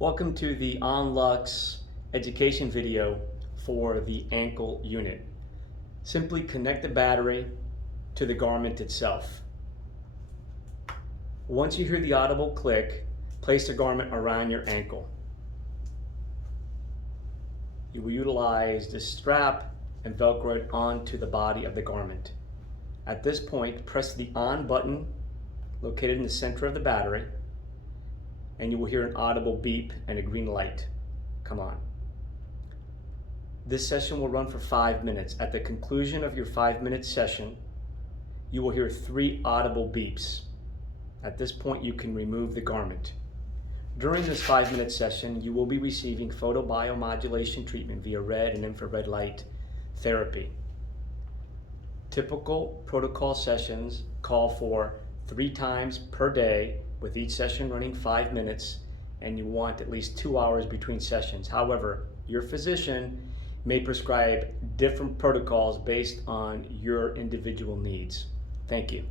Welcome to the Onlux education video for the ankle unit. Simply connect the battery to the garment itself. Once you hear the audible click, place the garment around your ankle. You will utilize this strap and Velcro it onto the body of the garment. At this point, press the on button located in the center of the battery, and you will hear an audible beep and a green light come on. This session will run for 5 minutes. At the conclusion of your 5-minute session, you will hear 3 audible beeps. At this point, you can remove the garment. During this 5-minute session, you will be receiving photobiomodulation treatment via red and infrared light therapy. Typical protocol sessions call for 3 times per day, with each session running 5 minutes, and you want at least 2 hours between sessions. However, your physician may prescribe different protocols based on your individual needs. Thank you.